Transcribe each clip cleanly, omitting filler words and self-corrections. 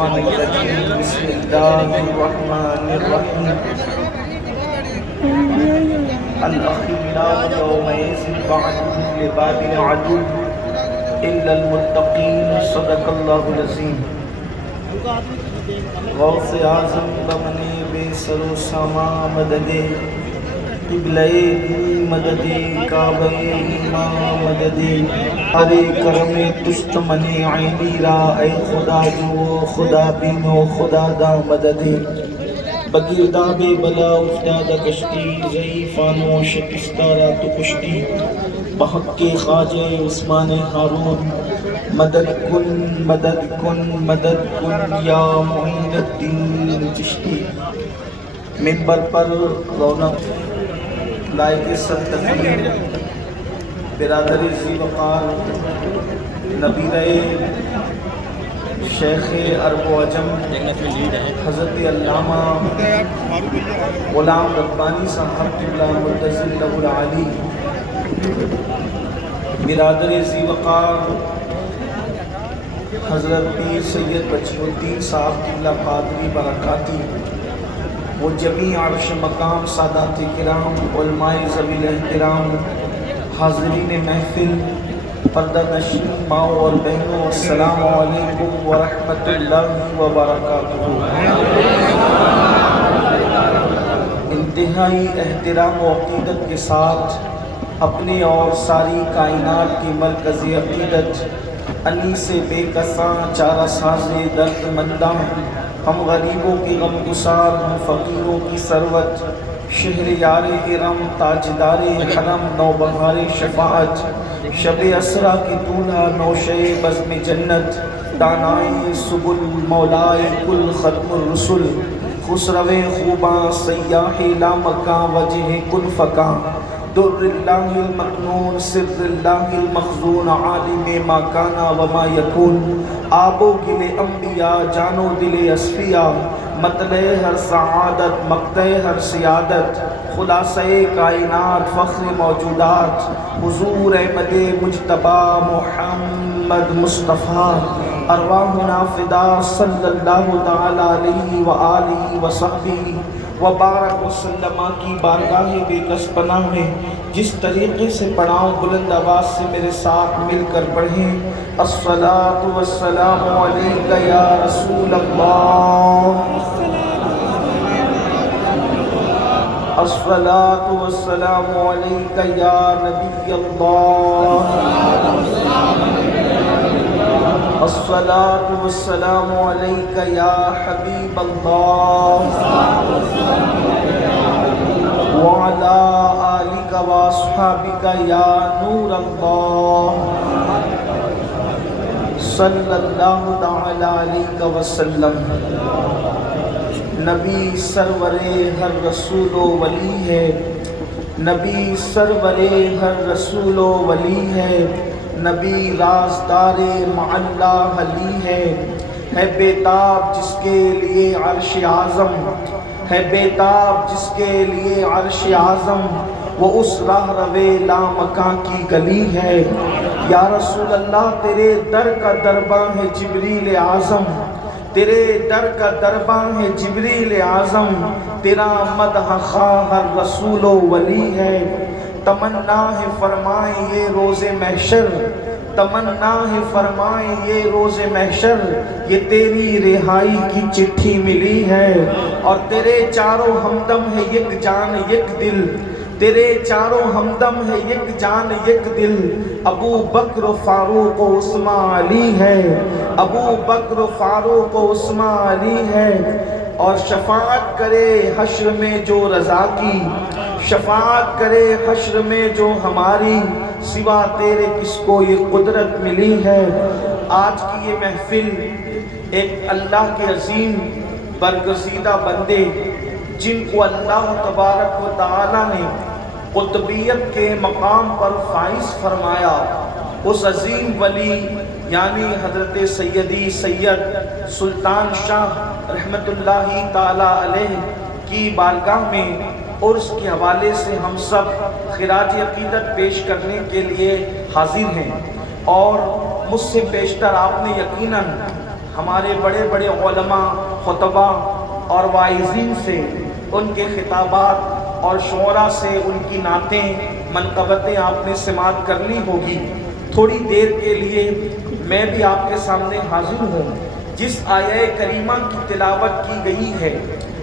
الشیطان الرجیم بسم اللہ الرحمن الرحیم الأخلاء يومئذ بعضهم لبعض عدو إلا المتقين صدق اللہ العظیم غوث اعظم بمنے بے سر و ساما مددے قبلہ دی مددے کعبہ ایمان مددے ارے کرم تشت منے عینی را اے خدا جو خدا بینو خدا دا مددے بگرداب بلا افتاد کشتی ضعیفانو شکستارا تو کشتی بحق کے خواجہ عثمان ہارون مدد کن مدد کن مدد کن یا معین الدین چشتی منبر پر رونق لائق سلطنت برادر ذی وقار نبیرہ شیخ عرب و عجم حضرت علامہ غلام ربانی صاحب قبلہ متزل لہ العالی برادر ذی وقار حضرت پیر سید بچی الدین صاحب قبلہ قادری برکاتی وہ جمیع عرش مقام سادات کرام علماء ذوی الاحترام حاضرین محفل پردہ نشین ماں اور بہنوں السلام علیکم ورحمۃ اللہ وبرکاتہ۔ انتہائی احترام و عقیدت کے ساتھ اپنے اور ساری کائنات کی مرکزی عقیدت انی سے بے کساں چارہ ساز درد منداں ہم غریبوں کی غم گسار ہم فقیروں کی ثروت شہر یار ارم تاجدار حرم نوبہار شفاعت شب اسرا کی دولہا نوشے بزم جنت دانائے سبل مولائے کل ختم الرسل خسرو خوباں سیاح لامکاں وجہ کل فکاں در اللہ المکنون سر اللہ المخزون عالم ما کانا وما یکون آب و گل انبیاء جان و دل اصفیاء مطلع ہر سعادت مقطع ہر سیادت خلاصہ کائنات فخر موجودات حضور احمد مجتبی محمد مصطفیٰ ارواحنا فدا صلی اللہ تعالی علیہ وآلہ وصحبہ وبارک وسلم کی بارگاہ بے کس پناہ میں جس طریقے سے پڑھاؤں بلند آواز سے میرے ساتھ مل کر پڑھیں الصلاۃ والسلام علیک یا رسول اللہ الصلاۃ والسلام علیک یا نبی اللہ الصلاۃ والسلام علیک یا حبیب اللہ وعلی آلک واصحابک یا نور اللہ صلی اللہ تعالی علیہ وسلم۔ نبی سرور ہر رسول و ولی ہے، نبی سرور ہر رسول و ولی ہے، نبی رازدار معلا حلی ہے بیتاب جس کے لیے عرش اعظم ہے بیتاب جس کے لیے عرش اعظم وہ اس راہ روے لامکاں کی گلی ہے یا رسول اللہ تیرے در کا درباں ہے جبریل اعظم تیرے در کا درباں ہے جبریل اعظم تیرا مدح خواہ ہر رسول و ولی ہے تمنا ہے فرمائیں یہ روز محشر تمنا ہے فرمائیں یہ روز محشر یہ تیری رہائی کی چٹھی ملی ہے اور تیرے چاروں ہمدم ہے یک جان یک دل تیرے چاروں ہمدم ہے یک جان یک دل ابو بکر فاروق و عثمان علی ہے ابو بکر فاروق و عثمان علی ہے اور شفاعت کرے حشر میں جو رضا کی شفاعت کرے حشر میں جو ہماری سوا تیرے کس کو یہ قدرت ملی ہے۔ آج کی یہ محفل ایک اللہ کے عظیم برگزیدہ بندے جن کو اللہ تبارک و تعالی نے قطبیت کے مقام پر فائز فرمایا اس عظیم ولی یعنی حضرت سیدی سید سلطان شاہ رحمت اللہ تعالی علیہ کی بارگاہ میں عرس کے حوالے سے ہم سب خراج عقیدت پیش کرنے کے لیے حاضر ہیں اور مجھ سے بیشتر آپ نے یقیناً ہمارے بڑے بڑے علماء، خطبہ اور واعظین سے ان کے خطابات اور شعراء سے ان کی نعتیں، منقبتیں آپ نے سماعت کر لی ہوگی۔ تھوڑی دیر کے لیے میں بھی آپ کے سامنے حاضر ہوں۔ جس آیہ کریمہ کی تلاوت کی گئی ہے،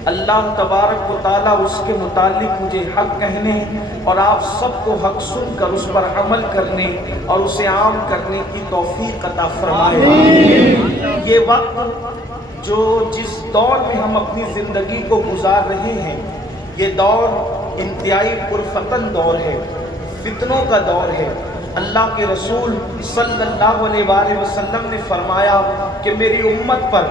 اللہ تبارک و تعالیٰ اس کے متعلق مجھے حق کہنے اور آپ سب کو حق سن کر اس پر عمل کرنے اور اسے عام کرنے کی توفیق عطا فرمائے۔ یہ وقت جو جس دور میں ہم اپنی زندگی کو گزار رہے ہیں، یہ دور انتہائی پرفتن دور ہے، فتنوں کا دور ہے۔ اللہ کے رسول صلی اللہ علیہ وآلہ وسلم نے فرمایا کہ میری امت پر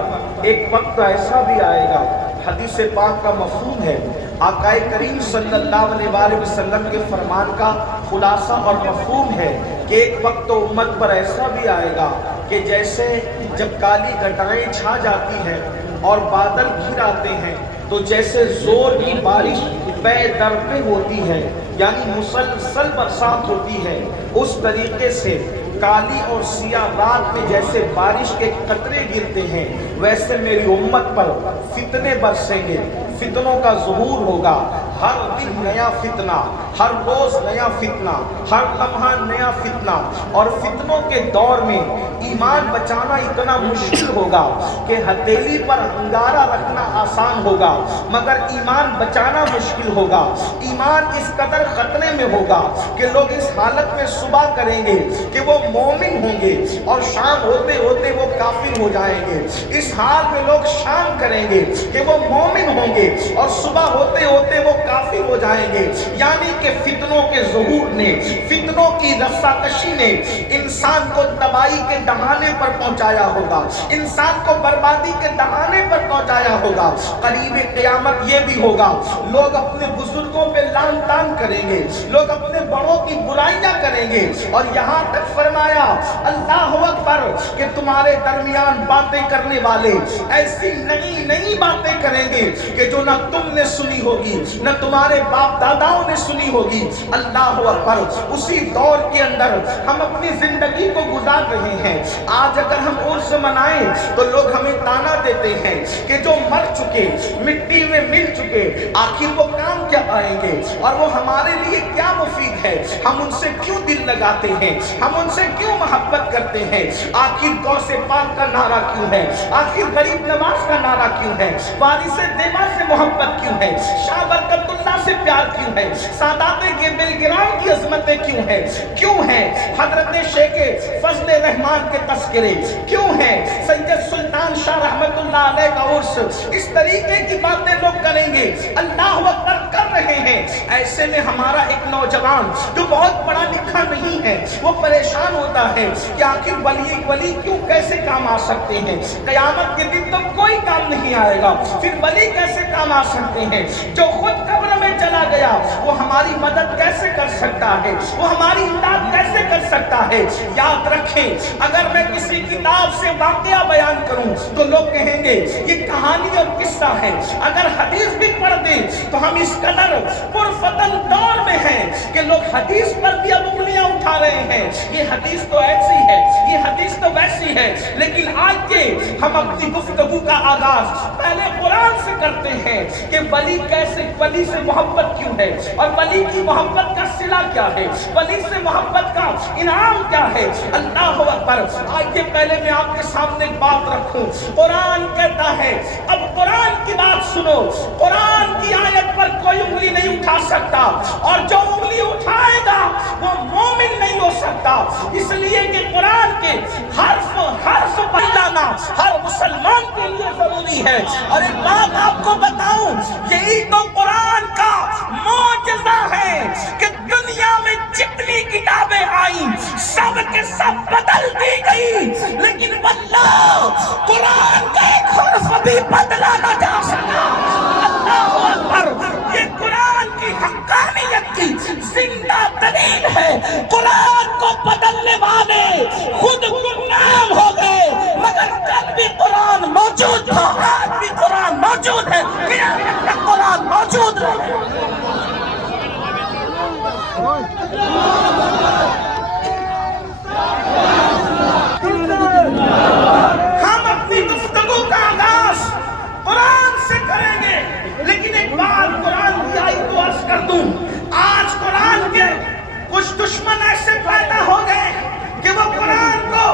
ایک وقت ایسا بھی آئے گا، حدیث پاک کا مفہوم ہے، آقا کریم صلی اللہ علیہ وآلہ وسلم کے فرمان کا خلاصہ اور مفہوم ہے کہ ایک وقت تو امت پر ایسا بھی آئے گا کہ جیسے جب کالی گھٹائیں چھا جاتی ہیں اور بادل گھر آتے ہیں تو جیسے زور کی بارش بے در پہ ہوتی ہے، یعنی مسلسل برسات ہوتی ہے، اس طریقے سے کالی اور سیاہ رات میں جیسے بارش کے قطرے گرتے ہیں، ویسے میری امت پر فتنے برسیں گے، فتنوں کا ظہور ہوگا۔ ہر دن نیا فتنہ، ہر روز نیا فتنہ، ہر لمحہ نیا فتنہ، اور فتنوں کے دور میں ایمان بچانا اتنا مشکل ہوگا کہ ہتھیلی پر انگارہ رکھنا آسان ہوگا مگر ایمان بچانا مشکل ہوگا۔ ایمان اس قدر خطرے میں ہوگا کہ لوگ اس حالت میں صبح کریں گے کہ وہ مومن ہوں گے اور شام ہوتے ہوتے وہ کافر ہو جائیں گے۔ اس حال میں لوگ شام کریں گے کہ وہ مومن ہوں گے اور صبح ہوتے ہوتے وہ کافر ہو جائیں گے۔ یعنی کہ فتنوں کے ظہور نے، فتنوں کی رساکشی نے انسان کو تباہی کے دہانے پر پہنچایا ہوگا، انسان کو بربادی کے دہانے پر پہنچایا ہوگا۔ قریب قیامت یہ بھی ہوگا، لوگ اپنے بزرگوں پہ لعن طعن کریں گے، لوگ اپنے بڑوں کی برائیاں کریں گے، اور یہاں تک فرمایا اللہ اکبر کہ تمہارے درمیان باتیں کرنے والے ایسی نئی نئی باتیں کریں گے کہ جو نہ تم نے سنی ہوگی نہ تمہارے باپ داداؤں نے سنی ہوگی۔ اللہ اکبر۔ اسی دور کے اندر ہم اپنی زندگی کو گزار رہے ہیں۔ آج اگر ہم عرس منائیں تو لوگ ہمیں تانا دیتے ہیں کہ جو مر چکے، مٹی میں مل چکے، آخر وہ کام کیا آئیں گے اور وہ ہمارے لیے کیا مفید ہے، ہم ان سے کیوں دل لگاتے ہیں، ہم ان سے کیوں محبت کرتے ہیں، آخر غوث پاک کا نعرہ کیوں ہے، آخر غریب نواز کا نعرہ کیوں ہے، وارث دیوا سے محبت کیوں ہے، شاہ برکت اللہ سے پیار کیوں ہے، سادات بلگرام کی عظمتیں کیوں ہیں، حضرت شیخ فضل رحمان کے تذکرے کیوں ہیں، سید سلطان شاہ رحمت اللہ علیہ کا عرس، اس طریقے کی باتیں لوگ کریں گے۔ اللہ اکبر کر رہے ہیں۔ ایسے میں ہمارا ایک نوجوان جو بہت پڑھا لکھا نہیں ہے وہ پریشان ہوتا ہے کہ آخر ولی کیوں کیسے کام آ سکتے ہیں، قیامت کے دن تو کوئی کام نہیں آئے گا، پھر ولی کیسے کام آ سکتے ہیں، جو خود قبر میں چلا گیا وہ ہماری مدد کیسے کر سکتا ہے، وہ ہماری امداد کیسے کر سکتا ہے۔ یاد رکھیں اگر میں کسی کتاب سے واقعہ بیان کروں تو لوگ کہیں گے یہ کہانی اور قصہ ہے، اگر حدیث بھی پڑھ دیں تو ہم اس قدر پرفتن دور میں ہیں کہ لوگ حدیث پر بھی اب انگلیاں اٹھا رہے ہیں، یہ حدیث تو ایسی ہے، یہ حدیث تو ویسی ہے۔ لیکن آج کے ہم اپنی گفتگو کا آغاز پہلے قرآن سے کرتے ہیں کہ ولی کیسے، ولی سے محبت کیوں ہے اور ولی کی محبت کا صلہ کیا ہے، ولی سے محبت کا انعام کیا ہے۔ اللہ اکبر۔ آئیے پہلے میں آپ کے سامنے ایک بات رکھوں، قرآن کہتا ہے اب قرآن کی بات سنو، قرآن کی آیت پر کوئی انگلی نہیں اٹھا سکتا اور جو انگلی اٹھائے گا وہ مومن نہیں ہو سکتا، اس لیے کہ قرآن کے حرف پہچانا ہر مسلمان کے لیے ضروری ہے۔ اور ایک بات آپ کو بتاؤں، یہی تو قرآن کا معجزہ ہے کہ دنیا میں جتنی کتابیں آئیں سب کے سب بدل دی گئی، لیکن واللہ قرآن کا ایک حرف بھی بدلا نہ جا سکا۔ اللہ اکبر۔ یہ قرآن کی حقانیت کی زندہ دلیل ہے۔ قرآن کو بدلنے والے خود گمنام ہو گئے، مگر کل بھی قرآن موجود تھا، آج بھی قرآن موجود ہے، قیامت تک قرآن موجود رہے۔ ہم اپنی کر دوں، آج قرآن کے کچھ دشمن ایسے پیدا ہو گئے کہ وہ قرآن کو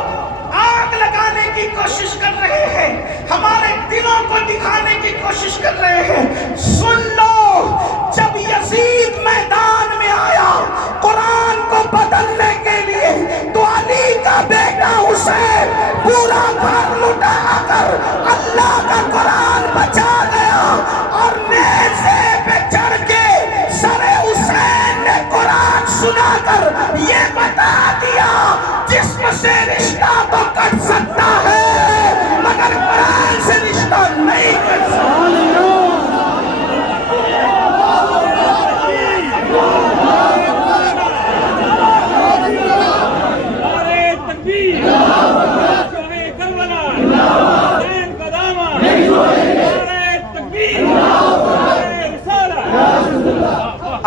آگ لگانے کی کوشش کر رہے ہیں، ہمارے دلوں کو دکھانے کی کوشش کر رہے ہیں۔ سن لو، جب یزید میدان میں آیا قرآن کو بدلنے کے لیے تو علی کا بیٹا حسین پورا گھر لٹا کر اللہ کا قرآن بچا گیا، اور نیزے پہ چڑھ کے سر حسین نے قرآن سنا کر یہ بتا دیا جسم سے رشتہ تو کٹ سکتا ہے مگر قرآن سے رشتہ نہیں کٹ سکتا۔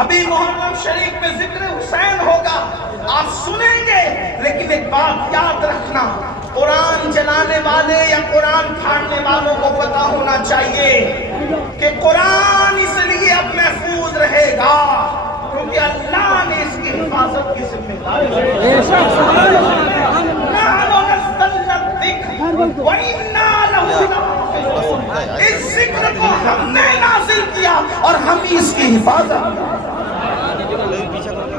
ابھی محرم شریف میں ذکر حسین ہوگا، آپ سنیں گے، لیکن ایک بات یاد رکھنا، قرآن جلانے والے یا قرآن پھاڑنے والوں کو پتا ہونا چاہیے کہ قرآن اس لیے اب محفوظ رہے گا کیونکہ اللہ نے اس کی حفاظت کی ذمہ داری ہے۔ اس ذکر کو ہم نے نازل کیا اور ہم ہی اس کی حفاظت۔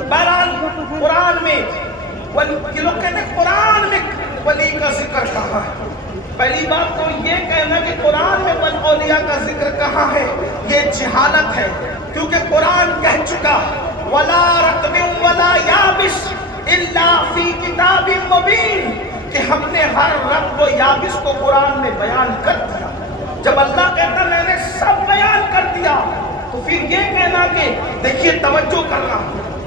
بہرحال قرآن میں لوگ کہتے ہیں قرآن میں ولی کا ذکر کہاں ہے؟ پہلی بات تو یہ کہنا کہ قرآن میں اولیاء کا ذکر کہاں ہے، یہ جہالت ہے، کیونکہ قرآن کہہ چکا وَلَا رَطْبٍ وَلَا يَابِسٍ إِلَّا فِي كِتَابٍ مُبِينٍ، کہ ہم نے ہر رطب و یابس کو قرآن میں بیان کر دیا۔ جب اللہ کہتا میں نے سب بیان کر دیا تو پھر یہ کہنا کہ دیکھیے توجہ کرنا،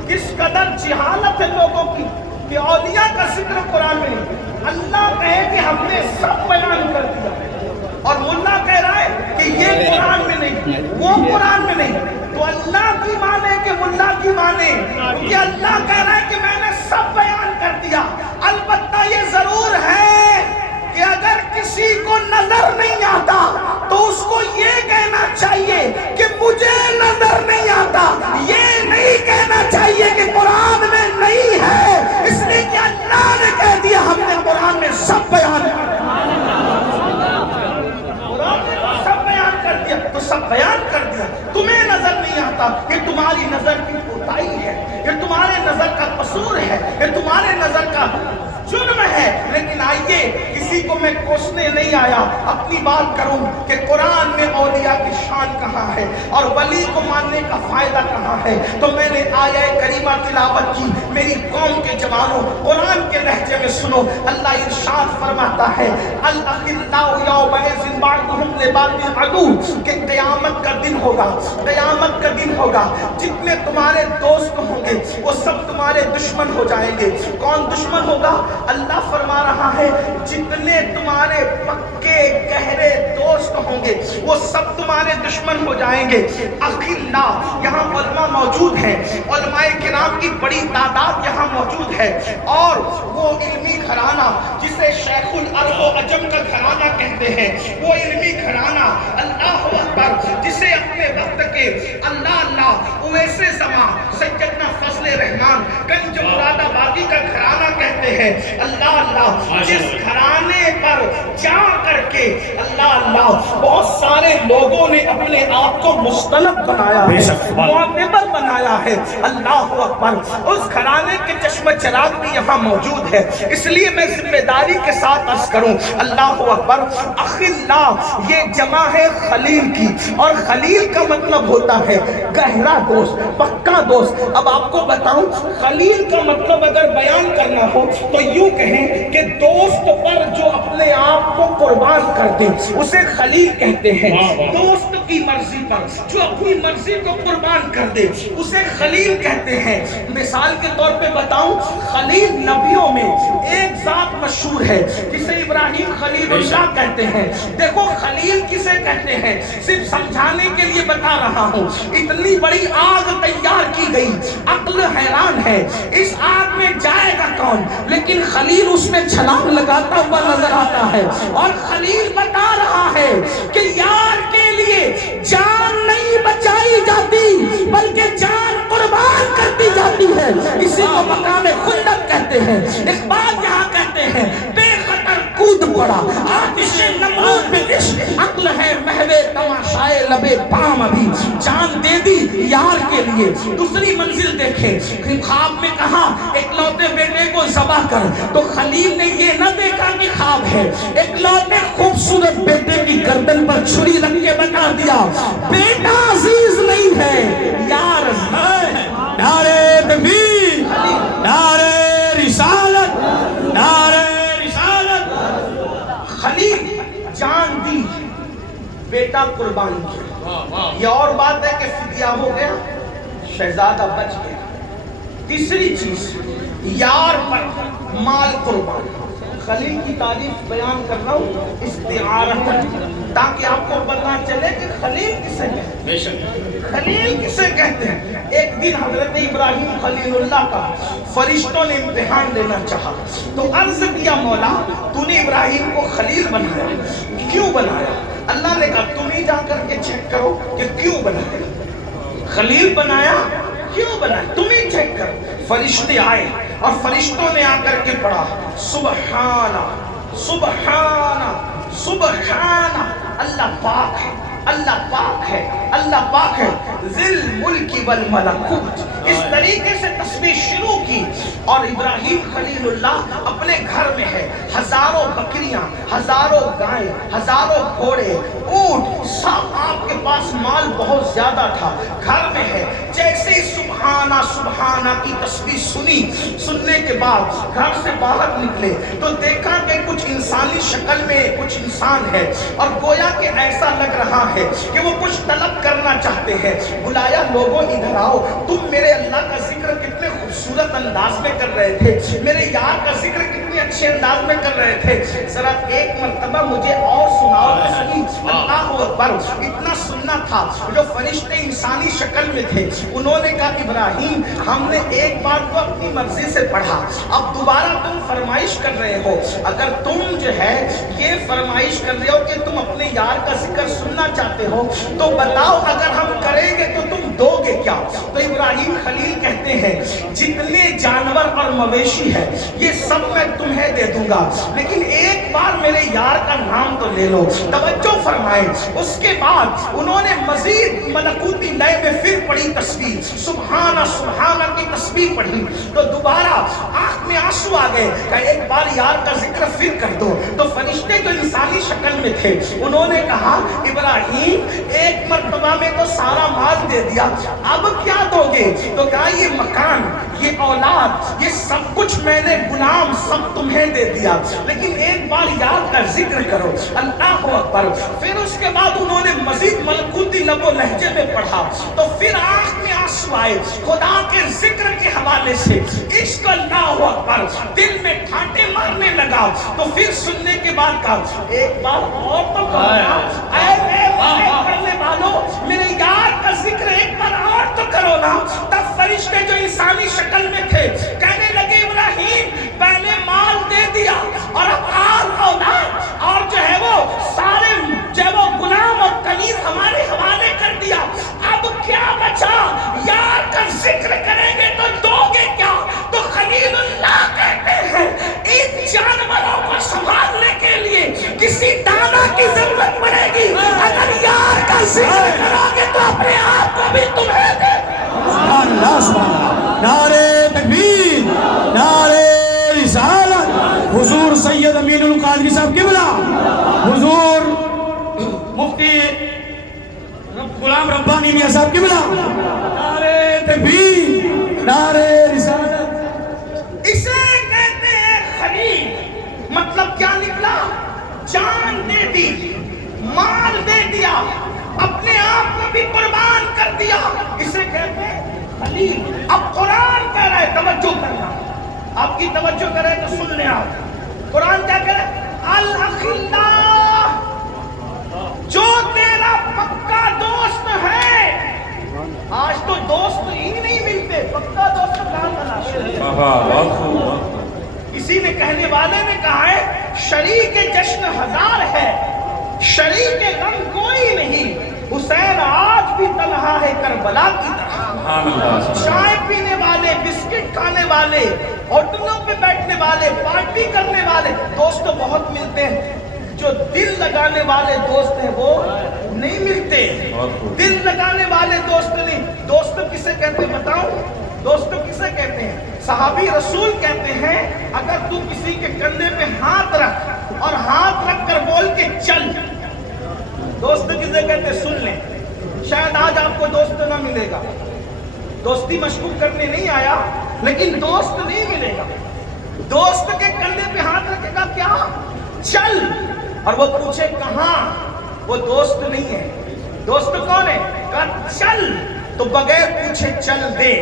کس قدر جہالت ہے لوگوں کی کہ اولیاء کا ذکر قرآن میں نہیں۔ اللہ کہے کہ ہم نے سب بیان کر دیا اور ملا کہہ رہا ہے کہ یہ قرآن میں نہیں، وہ قرآن میں نہیں، تو اللہ کی مانے کہ ملا کی مانے؟ کیونکہ اللہ کہہ رہا ہے کہ میں نے سب بیان کر دیا۔ البتہ یہ ضرور ہے کہ اگر کسی کو نظر نہیں آتا تو اس کو یہ کہنا چاہیے کہ مجھے نظر نہیں آتا، یہ نہیں کہنا چاہیے کہ قرآن میں نہیں ہے، اس لیے کہ اللہ نے کہہ دیا ہم نے قرآن میں سب بیان کر دیا، قرآن میں سب بیان کر دیا، تو سب بیان کر دیا۔ تمہیں نظر نہیں آتا، یہ تمہاری نظر کی کوتاہی ہے، یہ تمہارے نظر کا قصور ہے، یہ تمہارے نظر کا جرم ہے، لیکن آئیے کسی کو میں کوسنے نہیں آیا، اپنی بات کروں کہ قرآن میں اولیاء کی شان کہاں ہے اور ولی کو ماننے کا فائدہ کہاں ہے۔ تو میں نے آیہ کریمہ تلاوت کی، میری قوم کے جوانوں قرآن کے لہجے میں سنو، اللہ ارشاد فرماتا ہے الأخلاء یومئذ بعضهم لبعض عدو، کہ قیامت کا دن ہوگا، قیامت کا دن ہوگا، جتنے تمہارے دوست ہوں گے وہ سب تمہارے دشمن ہو جائیں گے۔ کون دشمن ہوگا؟ اللہ فرما رہا ہے جتنے تمہارے پکے گہرے دوست ہوں گے وہ سب تمہارے دشمن ہو جائیں گے۔ اخلا، یہاں علماء موجود ہیں، علماء کرام کی بڑی تعداد یہاں موجود ہے، اور وہ علمی گھرانہ جسے شیخ العرب و عجم کا گھرانہ کہتے ہیں، وہ علمی گھرانہ اللہ اکبر جسے اپنے وقت کے اللہ اویس زمان سیدنا فضل رحمان گنج مراد آبادی کا گھرانہ کہتے ہیں، اللہ جس گھرانے پر جا کر کے اللہ بہت سارے لوگوں نے اپنے آپ کو مستلب بنایا ہے، معتبر بنایا ہے، اللہ اکبر، اس گھرانے کے چشم چراغ بھی یہاں موجود ہے۔ اس لیے میں ذمہ داری کے ساتھ عرض کروں اللہ اکبر، اخلا یہ جمع ہے خلیل کی، اور خلیل کا مطلب ہوتا ہے گہرا دوست، پکا دوست۔ اب آپ کو بتاؤں خلیل کا مطلب اگر بیان کرنا ہو تو یوں کہیں کہ دوست پر جو اپنے آپ کو قربان کر دے اسے خلیل کہتے ہیں۔ دوست کی مرضی پر جو اپنی مرضی کو قربان کر دے اسے خلیل کہتے ہیں۔ مثال کے طور پہ بتاؤں، خلیل نبیوں میں ایک ذات مشہور ہے جسے ابراہیم خلیل اللہ کہتے ہیں۔ دیکھو خلیل کسے کہتے ہیں، صرف سمجھانے کے لیے بتا رہا ہوں۔ اتنی بڑی آگ تیار کی گئی، عقل حیران ہے، اس آگ میں جائے گا کون؟ لیکن خلیل اس میں چھلانگ لگاتا ہوا نظر آتا ہے، اور خلیل بتا رہا ہے کہ یار کے لیے جان نہیں بچائی جاتی بلکہ جان ہیں، اقبال یہاں کہتے ہیں بے خطر کود پڑا آتش نمرود پہ عشق، عقل ہے محو تماشائے لبے بام، ابھی جان دے دی یار کے لیے۔ دوسری منزل دیکھیں، خواب میں کہا اکلوتے بیٹے کو ذبح کر، تو خلیل نے یہ نہ دیکھا کہ خواب ہے، اکلوتے خوبصورت بیٹے کی گردن پر چھری رکھ کے بتا دیا بیٹا عزیز نہیں ہے یار ہے۔ نعرہ تکبیر، نعرہ رسالت، نعرہ رسالت۔ خلیل جان دی، بیٹا قربان کیا۔ یہ اور بات ہے کہ فدیہ ہو گیا، شہزادہ بچ گیا۔ تیسری چیز، یار پر مال قربان۔ خلیل کی تعریف بیان کر رہا ہوں استعارہ، تاکہ آپ کو پتہ چلے کہ خلیل کسے کہتے ہیں۔ خلیل کسے کہتے ہیں؟ ایک دن حضرت ابراہیم خلیل اللہ کا فرشتوں نے امتحان لینا چاہا، تو عرض کیا مولا تو نے ابراہیم کو خلیل بنایا، کیوں بنایا؟ اللہ نے کہا تم ہی جا کر کے چیک کرو کہ کیوں بنایا، خلیل بنایا کیوں بنایا، تم ہی چیک کرو۔ فرشتے آئے اور فرشتوں نے آ کر کے پڑھا سبحانہ سبحانہ سبحانہ، اللہ پاک ہے، اللہ پاک ہے، اللہ پاک ہے، ذل ملک والملکوت۔ اس طریقے سے تسبیح شروع کی، اور ابراہیم خلیل اللہ اپنے گھر میں ہے، ہزاروں بکریاں، ہزاروں گائیں، ہزاروں گھوڑے، اونٹ، سب آپ کے پاس مال بہت زیادہ تھا، گھر میں ہے۔ جیسے ہی سبحانہ سبحانہ کی تسبیح سنی، سننے کے بعد گھر سے باہر نکلے تو دیکھا کہ کچھ انسانی شکل میں کچھ انسان ہے، اور گویا کہ ایسا لگ رہا ہے کہ وہ کچھ طلب کرنا چاہتے ہیں۔ بلایا لوگوں ادھر آؤ، تم میرے اللہ کا ذکر کتنے خوبصورت انداز میں کر رہے تھے، میرے یار کا ذکر کتنے اچھے انداز میں کر رہے تھے، ذرا ایک مرتبہ مجھے اور سناؤ تو صحیح۔ اللہ اکبر، اتنا سننا تھا۔ جو فرشتے انسانی شکل میں تھے انہوں نے کہا ابراہیم ہم نے ایک بار تو اپنی مرضی سے پڑھا، اب دوبارہ تم فرمائش کر رہے ہو، اگر تم جو ہے یہ فرمائش کر رہے ہو کہ تم اپنے یار کا ذکر سننا چاہتے ہو تو بتاؤ اگر ہم کریں گے تو تم دو گے کیا؟ تو ابراہیم خلیل کہتے ہیں جتنے جانور اور مویشی ہے یہ سب میں تمہیں دے دوں گا، لیکن ایک بار میرے یار کا نام تو لے لو۔ توجہ فرمائیں، اس کے بعد انہوں نے مزید ملکوتی لے میں پھر پڑھی تسبیح، سبحانہ سبحانہ کی تسبیح پڑھی، تو دوبارہ آنکھ میں آنسو آ گئے کہ ایک بار یار کا ذکر پھر کر دو۔ تو فرشتے جو انسانی شکل میں تھے انہوں نے کہا ابراہیم ایک مرتبہ میں تو سارا مال دے دیا، اب کیا دو گے؟ تو کہا یہ مکان، یہ اولاد، یہ سب کچھ میں نے غلام سب تمہیں دے دیا، لیکن ایک بار یار کا ذکر کرو۔ اللہ اکبر۔ پھر اس کے بعد انہوں نے مزید ملکوتی لب و لہجے میں پڑھا، تو پھر آنکھ میں آنسو آئے خدا کے ذکر کے حوالے سے، عشق اللہ اکبر دل میں ٹھاٹے مارنے لگا۔ تو پھر سننے کے بعد کہا ایک بار اور تو کرو، اے کرنے والوں میرے یار کا ذکر ایک بار اور تو کرو نا۔ تب فرشتے جو انسانی شکل میں تھے کہنے لگے ابراہیم پہلے مال دے دیا اور اب آل اولاد اور جو ہے وہ سارے جو ہے وہ غلام اور کنیز ہمارے حوالے کر دیا، اب کیا بچا؟ یار کا ذکر کریں گے تو دو گے کیا؟ تو خلیل اللہ کہتے ہیں ان جانوروں کو سنبھالنے کے لیے کسی دانا کی ضرورت پڑے گی، اگر یار کا ذکر کرو گے تو اپنے آپ کو بھی تمہیں دے۔ سبحان اللہ، سبحان اللہ، نعرہ تکبیر، نعرہ رسالت۔ حضور سید امین القادری صاحب قبلہ، حضور مفتی غلام ربانی میاں صاحب قبلہ، نعرہ تکبیر، نعرہ رسالت۔ اسے کہتے ہیں خلیل، مطلب کیا نکلا؟ جان دے دی، مال دے دیا، اپنے آپ کو بھی قربان کر دیا، اسے کہتے ہیں خلیل۔ اب قرآن کہہ رہا ہے، توجہ کرنا، آپ کی توجہ کریں تو سن لیں آپ، قرآن کیا کہہ رہا ہے؟ الاخلاء، جو تیرا پکا دوست ہے۔ آج تو دوست ہی نہیں ملتے، پکا دوست کہاں تلاش؟ اسی نے کہنے والے نے کہا ہے شریک جشن ہزار ہے، شریک غم کوئی نہیں، حسین آج بھی تنہا ہے کربلا کی طرح. چائے پینے والے، بسکٹ کھانے والے، ہوٹلوں پہ بیٹھنے والے، پارٹی کرنے والے دوست تو بہت ملتے ہیں، جو دل لگانے والے دوست ہیں وہ نہیں ملتے. دل لگانے والے دوست نہیں. دوست کسے کہتے ہیں بتاؤں؟ دوست کسے کہتے ہیں؟ صحابی رسول کہتے ہیں اگر تو کسی کے کندھے پہ ہاتھ رکھ اور ہاتھ رکھ کر بول کے چل، دوست کسے کہتے ہیں؟ سن لیں. شاید آج آپ کو دوست نہ ملے گا، دوستی مشکوک کرنے نہیں آیا، لیکن دوست نہیں ملے گا. دوست کے کندھے پہ ہاتھ رکھے گا کیا؟ چل. اور وہ پوچھے کہاں؟ وہ دوست نہیں ہے. دوست کون ہے؟ کہا چل تو بغیر پوچھے چل دے.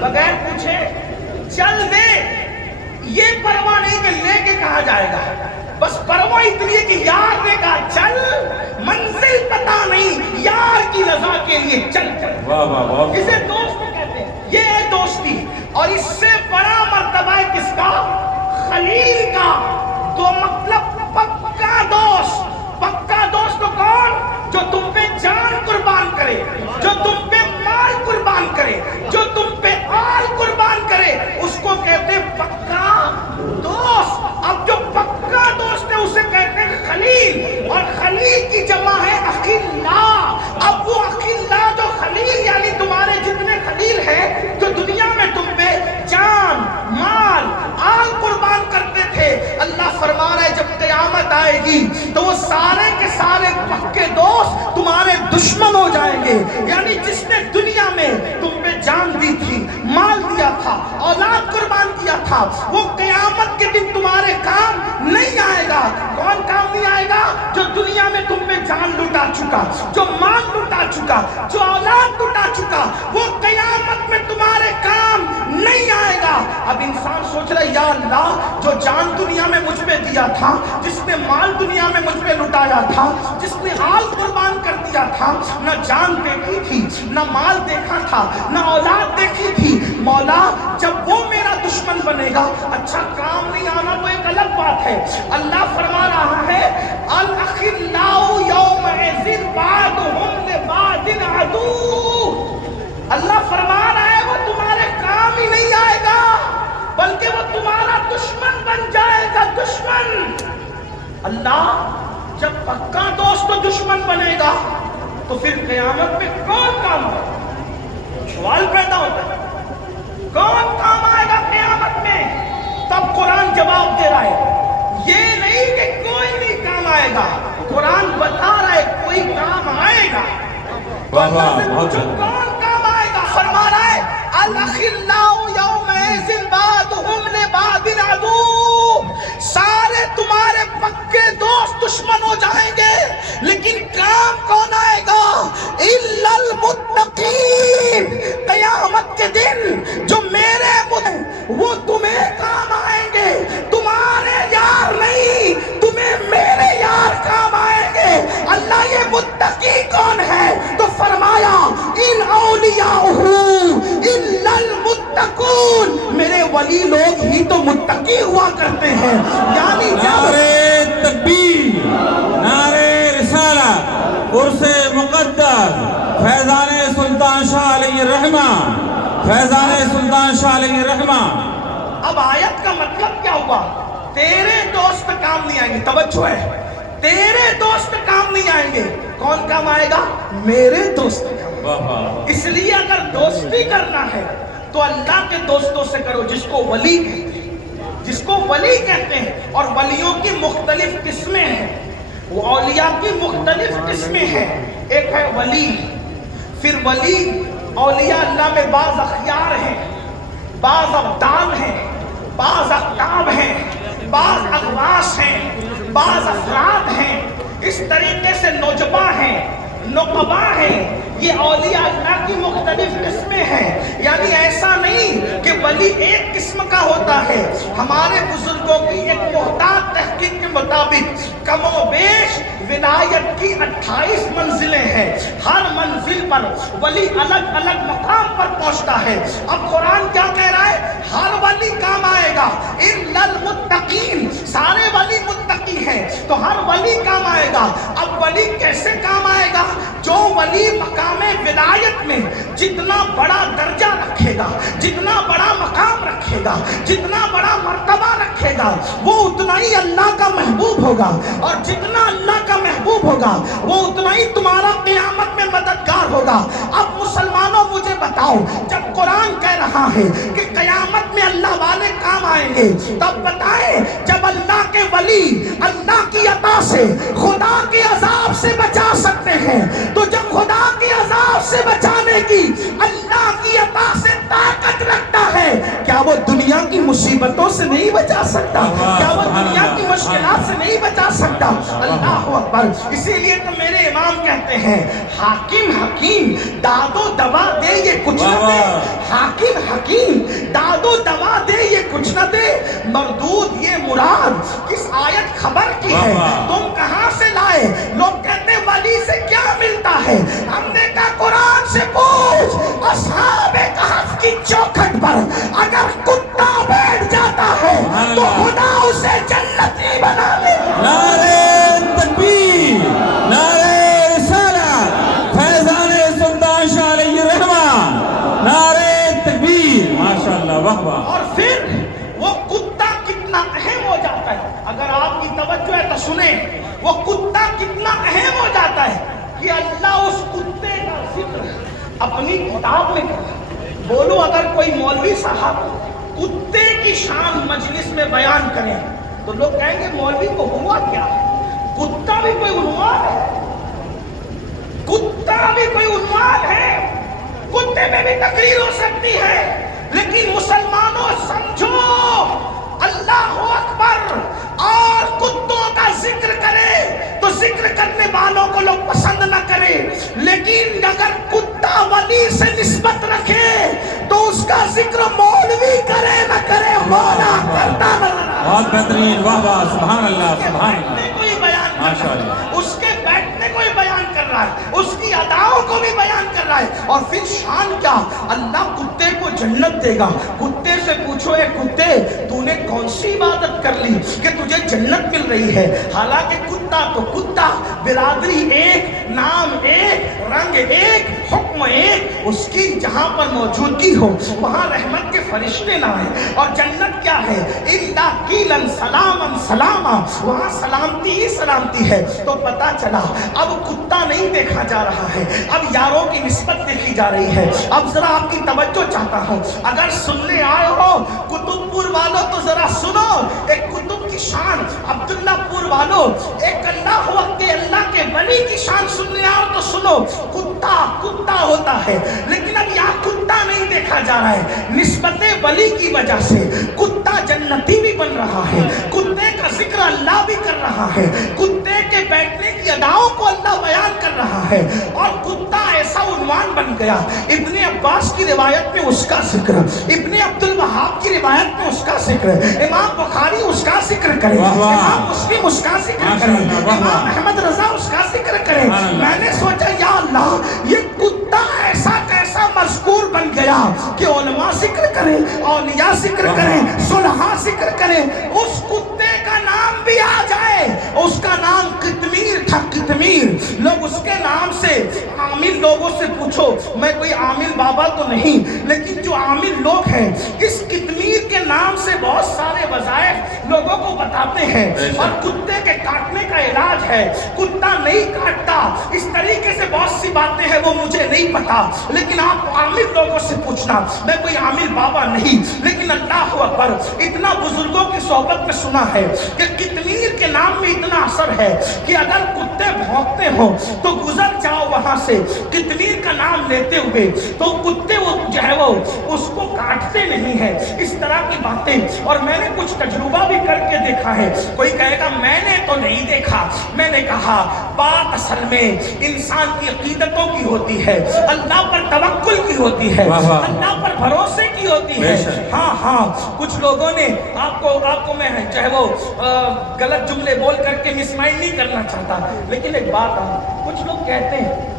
بغیر پوچھے چل دے. یہ پرواہ نہیں کہ لے کے کہا جائے گا، بس پرواہ اتنی ہے کہ یار نے کہا چل، منزل پتا نہیں، یار کی رضا کے لیے چل چل. اسے دوست کہتے ہیں. یہ ہے دوستی. اور اس سے بڑا مرتبہ ہے کس کا؟ خلیل کا. تو مطلب پکا دوست. پکا دوست کون؟ جو تم پہ جان قربان کرے، جو تم پہ مال قربان کرے، جو تم پہ آل قربان کرے، اس کو کہتے ہیں پکا دوست. اب جو پکا دوست ہے اسے کہتے ہیں خلیل، اور خلیل کی جمع ہے اخلا. اب وہ اخلا جو خلیل یعنی تمہارے جتنے خلیل ہیں جو دنیا میں تم پہ جان، مال، آل قربان کرتے تھے، اللہ فرما رہا ہے جب قیامت آئے گی تو وہ سارے کے سارے پکے دوست تمہارے دشمن ہو جائیں گے. یعنی جس نے دنیا میں تم پہ جان دی تھی، مال دیا تھا، اولاد قربان کیا تھا، وہ قیامت کے دن تمہارے کام نہیں آئے گا. کون کام نہیں آئے گا؟ جو دنیا میں تم پہ جان لٹا چکا، جو مال لٹا چکا، جو اولاد لٹا چکا، وہ قیامت میں تمہارے کام نہیں آئے گا. اب انسان سوچ رہا ہے یا اللہ جو جان دنیا میں مجھ پہ دیا تھا، جس نے مال دنیا میں مجھ پہ لٹایا تھا، جس نے آل قربان کر دیا تھا، نہ جان دیکھی تھی، نہ مال دیکھا تھا، نہ اولاد دیکھی تھی، مولا جب وہ میرا دشمن بنے گا، اچھا کام نہیں آنا تو ایک الگ بات ہے. اللہ فرما رہا ہے الاخلاء یومئذ بعضهم لبعض عدو. اللہ فرما رہا ہے وہ تمہارے کام ہی نہیں آئے گا بلکہ وہ تمہارا دشمن بن جائے گا. دشمن. اللہ جب پکا دوست تو دشمن بنے گا تو پھر قیامت میں کون کام آئے گا؟ سوال پیدا ہوتا ہے کون کام آئے گا قیامت میں؟ تب قرآن جواب دے رہا ہے یہ نہیں کہ کوئی نہیں کام آئے گا، قرآن بتا رہا ہے کوئی کام آئے گا. کون کام آئے گا؟ فرما رہا ہے الاخلاء یومئذ بعضهم لبعض عدو. سارے تمہارے پکے دوست دشمن ہو جائیں گے، لیکن کام کون آئے گا؟ الا المتقین. قیامت کے دن جو میرے وہ تمہیں کام آئیں گے، تمہارے یار نہیں، تمہیں میرے یار کام آئیں گے. اللہ یہ متقی کون ہے؟ تو فرمایا ان اولیاءہ الا المتقون. میرے ولی لوگ ہی تو متقی ہوا کرتے ہیں. یعنی نعرے تکبیر، نعرے رسالت، عرس مقدس فیضان سلطان شاہ علیہ الرحمہ، فیضان سلطان شاہ علیہ الرحمہ. اب آیت کا مطلب کیا ہوا؟ تیرے دوست کام نہیں آئیں گے. توجہ ہے، تیرے دوست کام نہیں آئیں گے. کون کام آئے گا؟ میرے دوست کام. اس لیے اگر دوستی کرنا ہے تو اللہ کے دوستوں سے کرو جس کو ولی کہتے ہیں، جس کو ولی کہتے ہیں. اور ولیوں کی مختلف قسمیں ہیں، وہ اولیاء کی مختلف قسمیں ہیں. ایک ہے ولی. پھر ولی اولیاء اللہ میں بعض اخیار ہیں، بعض ابدال ہیں، بعض اقطاب ہیں، بعض اغواص ہیں، بعض افراد ہیں. اس طریقے سے نجبہ ہیں، نقبہ ہیں. یہ اولیاء اللہ کی مختلف قسمیں ہیں. یعنی ایسا نہیں کہ ولی ایک قسم کا ہوتا ہے. ہمارے بزرگوں کی ایک محتاط تحقیق کے مطابق کم و بیش ولایت جنت کی 28 منزلیں ہیں، ہر منزل پر ولی الگ الگ مقام پر پہنچتا ہے۔ اب قرآن کیا کہہ رہا ہے؟ ہر ولی کام آئے گا الا المتقین، سارے ولی متقی ہیں تو ہر ولی کام آئے گا۔ اب ولی کیسے کام آئے گا؟ جو ولی مقام ولایت میں جتنا بڑا درجہ رکھے گا، جتنا بڑا مقام رکھے گا، جتنا بڑا مرتبہ رکھے گا، وہ اتنا ہی اللہ کا محبوب ہوگا، اور جتنا اللہ کا محبوب ہوگا وہ اتنا ہی تمہارا قیامت میں مددگار ہوگا۔ اب مسلمانوں مجھے بتاؤ، جب قرآن کہہ رہا ہے کہ قیامت میں اللہ والے کام آئیں گے، تب بتائیں جب اللہ کے ولی اللہ کی عطا سے خدا کے عذاب سے بچا سکتے ہیں، تو جب خدا کے عذاب سے بچانے کی اللہ کی عطا سے طاقت رکھتا ہے، کیا وہ دنیا کی مصیبتوں سے نہیں بچا سکتا؟ کیا وہ دنیا کی مشکلات سے نہیں بچا سکتا؟ اللہ اکبر۔ اسی لیے تو میرے امام کہتے ہیں حاکم حکیم داد و دوا دے یہ کچھ نہ دے، حاکم حکیم داد و دوا دے یہ کچھ نہ دے، مردود یہ مراد کس آیت خبر کی ہے، تم کہاں سے لائے؟ لوگ کہتے ہیں ولی سے کیا ملتا ہے؟ ہم نے کہا قرآن سے پوچھ، اصحاب کہف کی چوکھٹ پر اگر کتا بیٹھ جاتا ہے تو خدا اسے جنتی بنا لے۔ نعرہ تکبیر، نعرہ رسالت، فیضان سلطان شاہ علیہ الرحمن، نعرہ تکبیر، ماشاءاللہ، واہ واہ۔ اور پھر وہ کتا کتنا اہم ہو جاتا ہے، اگر آپ کی توجہ ہے تو سنیں، وہ کتا کتنا اہم ہو جاتا ہے کہ اللہ اس کتے کا ذکر اپنی کتاب میں کرتا۔ بولو اگر کوئی مولوی صاحب کتے کی شان مجلس میں بیان کریں تو لوگ کہیں گے مولوی کو ہوا کیا؟ کتا بھی کوئی عنوان ہے، کتا بھی کوئی عنوان ہے، کتے میں بھی تقریر ہو سکتی ہے، لیکن مسلمانوں سمجھو اللہ اکبر، اور کتوں کا ذکر کرے تو ذکر کرنے والوں کو لوگ پسند نہ کرے، لیکن اگر کتا ولی سے نسبت رکھے تو اس کا ذکر مولوی کرے نہ کرے مولا کرتا نظر آئے۔ بہت بہترین، واہ واہ، سبحان اللہ، سبحان اللہ، کوئی بیان کر ماشاء رہا ہے، اللہ۔ اس کے بیٹھنے کو بھی بیان کر رہا ہے، اس کی اداؤں کو بھی بیان کر رہا ہے، اور پھر شان کیا؟ اللہ کتے کو جنت دے گا۔ کتے سے پوچھو اے کتے تو نے کون سی عبادت کر لی کہ تجھے جنت مل رہی ہے؟ حالانکہ کتا تو کتا، برادری ایک، نام ایک، رنگ ایک، حکم ایک، اس کی جہاں پر موجودگی ہو وہاں رحمت کے فرشتے نہ ہیں۔ اور جنت کیا ہے؟ الا قیلا سلاما سلاما، وہاں سلامتی ہی سلامتی ہے۔ تو پتا چلا اب کتا نہیں دیکھا جا رہا ہے، اب یاروں کی نسبت دیکھی جا رہی ہے۔ اب ذرا آپ کی توجہ چاہتا ہوں، اگر سننے آئے ہو کتب پور والوں تو ذرا سنو ایک کتب کی شان، عبداللہ پور والوں ایک اللہ وقت اللہ کے ولی کی شان سننے آؤ تو سنو۔ کتا کتا ہوتا ہے، لیکن اب یہاں کتا نہیں دیکھا جا رہا ہے، نسبت ولی کی وجہ سے کتا جنتی بھی بن رہا ہے، کتے کا ذکر اللہ بھی کر رہا ہے، کتے کے بیٹھنے کی اداؤں کو اللہ بیان کر رہا ہے، اور کتا ایسا عنوان بن گیا۔ ابن عباس کی روایت میں اس کا ذکر، ابن عبد الوہاب کی روایت میں اس کا ذکر، امام بخاری اس کا ذکر کرے، امام مسلم اس کا ذکر کرے، امام احمد رضا اس کا ذکر کرے۔ میں نے سوچا یا اللہ یہ کتا ایسا کیسا مذکور بن گیا کہ علماء ذکر کریں، اولیاء ذکر کریں، صلحاء ذکر کریں، اس کتے کا نام بھی آ جائے۔ اس کا نام قطمیر تھا، قطمیر۔ لوگ اس کے نام سے عامل لوگوں سے پوچھو، میں کوئی عامل بابا تو نہیں، لیکن جو عامل لوگ ہیں اس قطمیر کے نام سے بہت سارے وظائف لوگوں کو بتاتے ہیں، اور کتے کے کاٹنے کا علاج ہے، کتا نہیں کاٹتا، اس طریقے سے بہت سی باتیں ہیں وہ مجھے نہیں پتا، لیکن آپ عامل لوگوں سے پوچھنا، میں کوئی عامل بابا نہیں، لیکن اللہ اکبر اتنا بزرگوں کی صحبت میں سنا ہے کہ قطمیر کے نام میں اتنا اثر ہے کہ اگر کتے بھونکتے ہوں تو گزر جاؤ وہاں سے قطمیر کا نام لیتے ہوئے، تو کتے وہ جو ہے وہ اس کو کاٹتے نہیں ہیں۔ اس طرح کی باتیں، اور میں نے کچھ تجربہ بھی کر کے دیکھا ہے۔ کوئی کہے گا میں نے تو نہیں دیکھا، میں نے کہا بات اصل میں انسان کی عقیدتوں کی ہوتی ہے، اللہ پر توکل کی ہوتی ہے، اللہ پر بھروسے کی ہوتی ہے۔ کچھ لوگوں نے آپ کو میں جو ہے وہ غلط جملے بول کر کے مس ڈیفائن نہیں کرنا چاہتا، لیکن ایک بات ہے، کچھ لوگ کہتے ہیں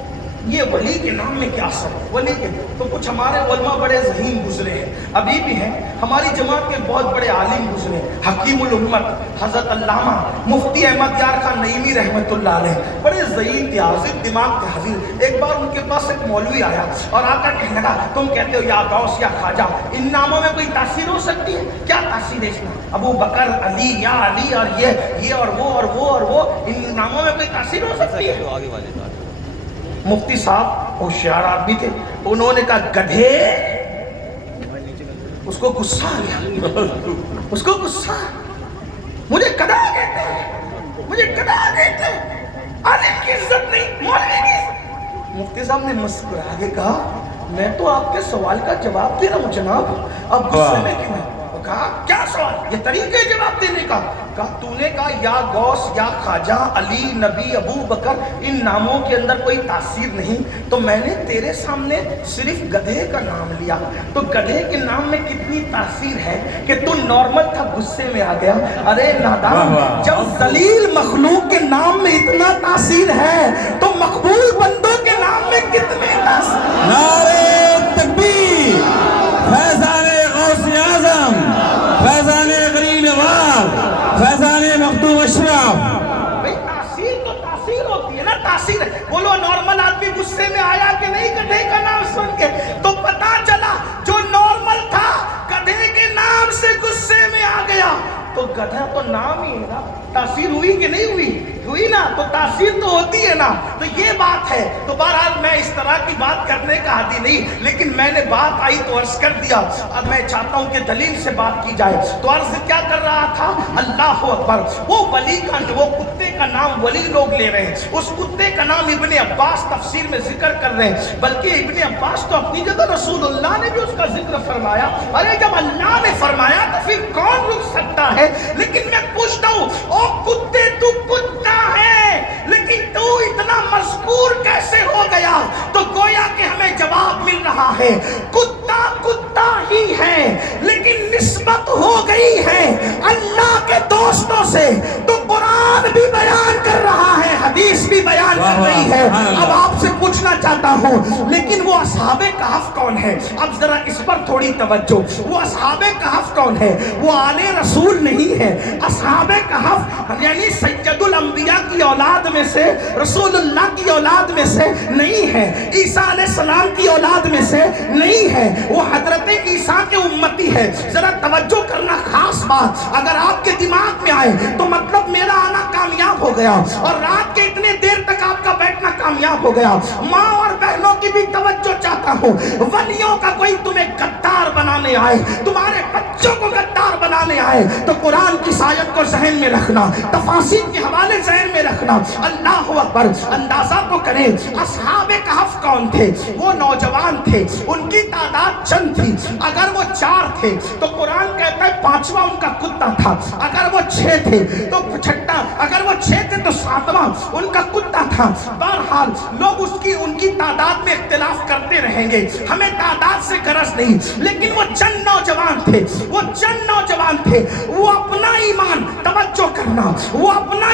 یہ ولی کے نام میں کیا اثر ہے، ولی کے تو کچھ ہمارے علماء بڑے ذہین گزرے ہیں، ابھی بھی ہیں، ہماری جماعت کے بہت بڑے عالم گزرے ہیں، حکیم الامت حضرت علامہ مفتی احمد یار خان نعیمی رحمۃ اللہ علیہ، بڑے ذہین تھے، حاضر دماغ کے حاضر۔ ایک بار ان کے پاس ایک مولوی آیا اور آ کر کہنے لگا تم کہتے ہو یا غوث یا خواجہ، ان ناموں میں کوئی تاثیر ہو سکتی ہے؟ کیا تاثیر ہے اس میں؟ ابو بکر، علی، یا علی اور یہ اور وہ اور وہ اور وہ، ان ناموں میں کوئی تاثیر ہو سکتی ہے؟ مفتی صاحب ہوشیار آدمی تھے، انہوں نے کہا گدھے، اس کو غصہ آ گیا، اس کو غصہ، مجھے گدھا کہتے ہیں، مجھے گدھا کہتے ہیں، عالم کی عزت نہیں، مولوی کی عزت۔ مفتی صاحب نے مسکرا کے کہا میں تو آپ کے سوال کا جواب دے رہا ہوں جناب، اب غصے میں کیوں ہے؟ کہا کیا سوال؟ یہ طریقے جواب دینے کا؟ کہا تو نے کہا یا غوث یا خواجہ، علی، نبی، ابو بکر، ان ناموں کے اندر کوئی تاثیر نہیں، تو میں نے تیرے سامنے صرف گدھے کا نام لیا، تو گدھے کے نام میں کتنی تاثیر ہے کہ تو نارمل تھا غصے میں آ گیا۔ ارے نادان، جب ذلیل مخلوق کے نام میں اتنا تاثیر ہے تو مقبول بندوں کے نام میں کتنی تاثیر؟ نعرہ تکبیر، فیضان غوث اعظم، فیضان غری نواز، فیضان مخدوم اشرف۔ بھئی تاثیر تو تاثیر ہوتی ہے نا، تاثیر ہے۔ بولو نارمل آدمی غصے میں آیا کہ نہیں گدھے کا نام سن کے؟ تو پتا چلا جو نارمل تھا گدھے کے نام سے غصے میں آ گیا، تو گدھا تو نام ہی ہے نا، تاثیر ہوئی کہ نہیں ہوئی؟ ہوئی نا، تو تاثیر تو ہوتی ہے نا، تو یہ بات ہے۔ تو بہرحال میں اس طرح کی بات کرنے کا عادی نہیں، لیکن میں نے بات آئی تو عرض کر دیا، اب میں چاہتا ہوں کہ دلیل سے بات کی جائے۔ تو عرض کیا کر رہا تھا؟ اللہ اکبر، وہ ولی کا، وہ کتے کا نام ولی لوگ لے رہے ہیں، اس کتے کا نام ابن عباس تفسیر میں ذکر کر رہے ہیں، بلکہ ابن عباس تو اپنی جگہ رسول اللہ نے بھی اس کا ذکر فرمایا۔ ارے جب اللہ نے فرمایا تو پھر کون رک سکتا ہے؟ لیکن میں پوچھتا ہوں، او کتے تو کتا ہے، لیکن تو اتنا مذکور کیسے ہو گیا؟ تو گویا کہ ہمیں جواب مل رہا ہے، کتا کتا ہی ہے، لیکن نسبت ہو گئی ہے اللہ کے دوستوں سے، تو قرآن بھی بیان کر رہا ہے، حدیث بھی بیان کر رہی ہے۔ اب آپ سے پوچھنا چاہتا ہوں، لیکن وہ اصحاب کہف کون ہے؟ اب ذرا اس پر تھوڑی توجہ، وہ اصحاب کہف کون ہے؟ وہ آل رسول نہیں ہے، اصحاب کہف یعنی سید الانبیاء کی اولاد میں سے، رسول اللہ کی اولاد میں سے نہیں ہے، عیسیٰ علیہ السلام کی اولاد میں سے نہیں ہے، وہ حضرت عیسیٰ کے امتی ہے۔ ذرا توجہ کرنا، خاص بات اگر آپ کے دماغ میں آئے تو مطلب میرا آنا کامیاب ہو گیا اور رات کے اتنے دیر تک آپ کا بیٹھنا کامیاب ہو گیا۔ ماں اور بہنوں کی بھی توجہ چاہتا ہوں، ولیوں کا کوئی تمہیں غدار بنانے آئے، تمہارے بچوں کو غدار بنانے آئے تو قرآن کی آیت کو ذہن میں رکھنا، تفاسیر کے حوالے ذہن میں رکھنا۔ اللہ اکبر، اندازہ تو کریں اصحاب کہف کون تھے؟ وہ نوجوان تھے، ان کی تعداد چند تھی، اگر وہ 4 تھے تو قرآن کہتا ہے 5واں ان کا کتا تھا، اگر وہ 6 تھے تو چھٹا، اگر وہ 6 تھے تو 7واں ان کا کتا تھا۔ بہرحال لوگ ان کی تعداد میں اختلاف کرتے رہیں گے، ہمیں تعداد سے غرض نہیں، لیکن وہ چند نوجوان تھے، وہ چند نوجوان تھے، وہ اپنا ایمان، توجہ کرنا، وہ اپنا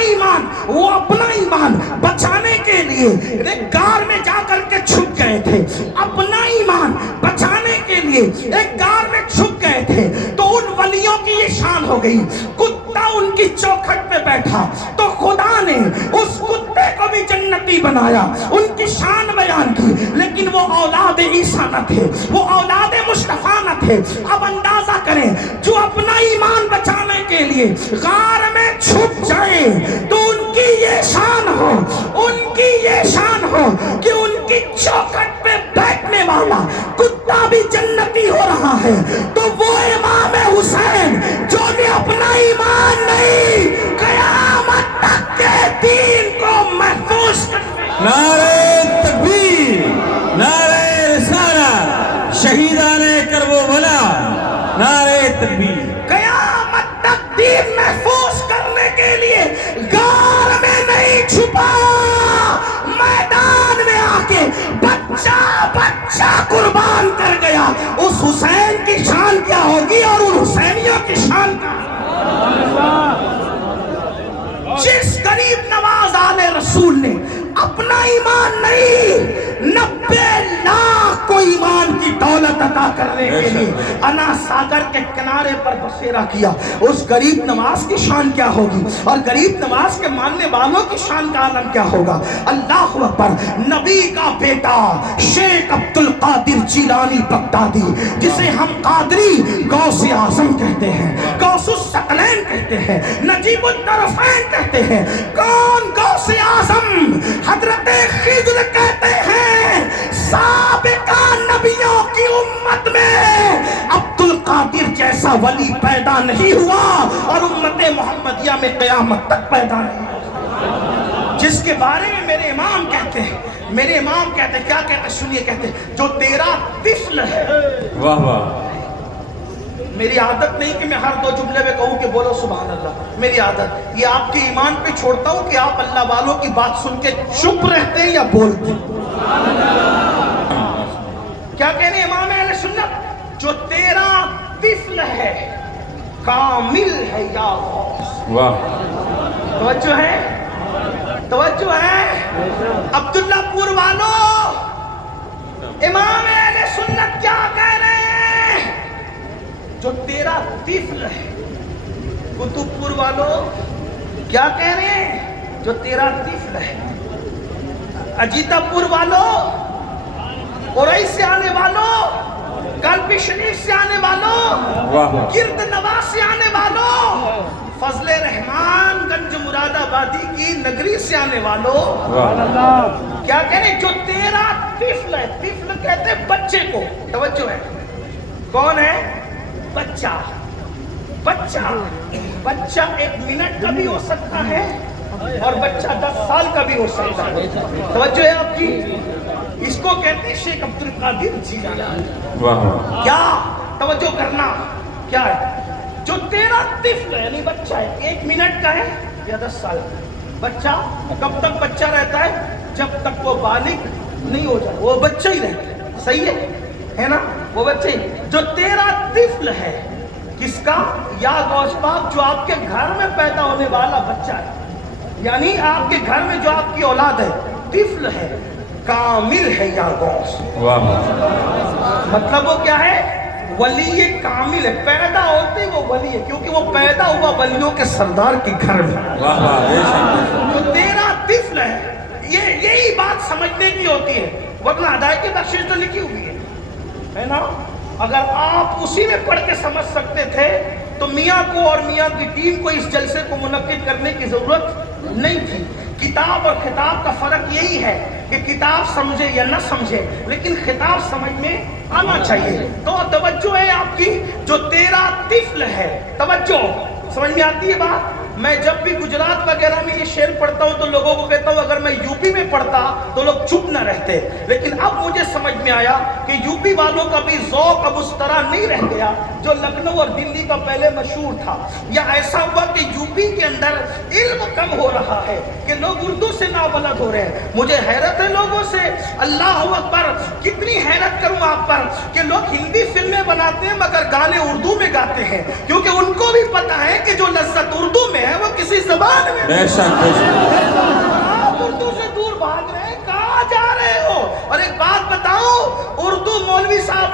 ایمان بچانے کے لیے ایک غار میں جا کر کے چھپ گئے تھے، اپنا ایمان بچانے کے لیے ایک غار میں چھپ گئے تھے۔ تو ان ولیوں کی یہ شان ہو گئی، کتا ان کی چوکھٹ پہ بیٹھا تو خدا نے اس کتے کو بھی جنتی بنایا، ان کی شان بیان کی، لیکن وہ اولاد عیسیٰ نہ تھے، وہ اولاد مصطفیٰ نہ تھے۔ اب اندازہ کریں، جو اپنا ایمان بچانے کے لیے غار میں چھپ جائے تو ان کی یہ شان ہو، ان کی یہ شان ہو کہ ان کی چوکھٹ پہ بیٹھنے والا کتا بھی جنتی ہو رہا ہے، تو وہ امام حسین جو نے اپنا ایمان نہیں قیامت تک کے دین کو محفوظ کرنے۔ نعرہ تکبیر، نعرہ رسالت، شہیدان کرب و بلا، نعرہ تکبیر۔ قیامت تک دین محفوظ کرنے کے لیے غار میں نہیں چھپا، میدان میں آ کے بچہ قربان کر گیا۔ اس حسین کی شان کیا ہوگی اور ان حسینیوں کی شان کیا؟ جس غریب کرنے کے لیے انا ساگر کے کنارے پر بسیرا کیا، اس غریب نواز کی شان کیا ہوگی اور غریب نواز کے ماننے والوں کی شان کا عالم کیا ہوگا۔ اللہ اکبر۔ نبی کا بیٹا شیخ عبد القادر جیلانی بغدادی، جسے ہم قادری غوث اعظم کہتے ہیں، غوث الثقلین کہتے ہیں، نجیب الطرفین کہتے ہیں، کون غوث اعظم؟ حضرت خضر کہتے ہیں سابقہ نبیوں کی امت میں عبد القادر جیسا ولی پیدا نہیں ہوا اور امت محمدیہ میں قیامت تک پیدا نہیں ہوا، جس کے بارے میں میرے امام کہتے ہیں، میرے امام کہتے ہیں، کیا کہتے ہیں سنیے، کہتے ہیں جو تیرا طفل ہے۔ واہ واہ۔ میری عادت نہیں کہ میں ہر دو جملے میں کہوں کہ بولو سبحان اللہ، میری عادت یہ آپ کے ایمان پہ چھوڑتا ہوں کہ آپ اللہ والوں کی بات سن کے چپ رہتے ہیں یا بولتے ہیں۔ کیا کہنے امام اہل سنت؟ جو تیرا طفل ہے کامل ہے یا غوث۔ واہ۔ توجہ ہے، توجہ ہے۔ عبداللہ پور والوں، امام اہل سنت کیا کہہ رہے ہیں؟ جو تیرا طفل ہے۔ قطب پور والوں کیا کہہ رہے ہیں؟ جو تیرا طفل ہے۔ اجیتا پور والوں، اوریس سے آنے والوں، قلب شریف سے آنے والوں، واہ واہ۔ گرد نواز سے آنے والوں، فضل رحمان گنج مراد آبادی کی نگری سے آنے والوں، کیا کہہ رہے ہیں؟ جو تیرا طفل ہے۔ طفل کہتے ہیں بچے کو، توجہ ہے، کون ہے؟ بچہ۔ بچہ، بچہ 1 منٹ کا بھی ہو سکتا ہے اور بچہ 10 سال کا بھی ہو سکتا ہے۔ توجہ ہے آپ کی؟ اس کو کہتے ہیں شیخ عبد القادر جیلانی۔ واہ واہ۔ کیا توجہ کرنا کیا ہے؟ جو تیرا طفل ہے یعنی بچہ ہے، 1 منٹ کا ہے یا 10 سال کا۔ بچہ کب تک بچہ رہتا ہے؟ جب تک وہ بالغ نہیں ہو جائے، وہ بچہ ہی رہتا ہے۔ صحیح ہے نا؟ وہ بچہ ہی۔ جو تیرا طفل ہے کس کا؟ یا غوث پاک جو آپ کے گھر میں پیدا ہونے والا بچہ ہے، یعنی آپ کے گھر میں جو آپ کی اولاد ہے، طفل ہے، کامل ہے یا غوث۔ واہ واہ۔ مطلب وہ کیا ہے؟ ولی کامل ہے، پیدا ہوتے وہ ولی ہے، کیونکہ وہ پیدا ہوا ولیوں کے سردار کے گھر میں۔ واہ واہ۔ بے شک۔ جو تیرا طفل ہے، یہی بات سمجھنے کی ہوتی ہے، ورنہ ہدایت کی بخشش تو لکھی ہوئی ہے نا؟ اگر آپ اسی میں پڑھ کے سمجھ سکتے تھے تو میاں کو اور میاں کی ٹیم کو اس جلسے کو منعقد کرنے کی ضرورت نہیں تھی۔ کتاب اور خطاب کا فرق یہی ہے کہ کتاب سمجھے یا نہ سمجھے، لیکن خطاب سمجھ میں آنا چاہیے۔ تو توجہ ہے آپ کی، جو تیرا طفل ہے، توجہ، سمجھ میں آتی ہے بات؟ میں جب بھی گجرات وغیرہ میں یہ شعر پڑھتا ہوں تو لوگوں کو کہتا ہوں اگر میں یوپی میں پڑھتا تو لوگ چپ نہ رہتے، لیکن اب مجھے سمجھ میں آیا کہ یوپی والوں کا بھی ذوق اب اس طرح نہیں رہ گیا جو لکھنؤ اور دلی کا پہلے مشہور تھا۔ یا ایسا ہوا کہ یوپی کے اندر علم کم ہو رہا ہے کہ لوگ اردو سے نابلد ہو رہے ہیں۔ مجھے حیرت ہے لوگوں سے، اللہ اکبر، کتنی حیرت کروں آپ پر کہ لوگ ہندی فلمیں بناتے ہیں مگر گانے اردو میں گاتے ہیں، کیونکہ ان کو بھی پتا ہے کہ جو لذت اردو میں ہے وہ کسی زبان میں۔ بے شک بے شک۔ آپ اردو سے دور بھاگ رہے ہیں، کہاں جا رہے ہو؟ اور ایک بات بتاؤ، اردو مولوی صاحب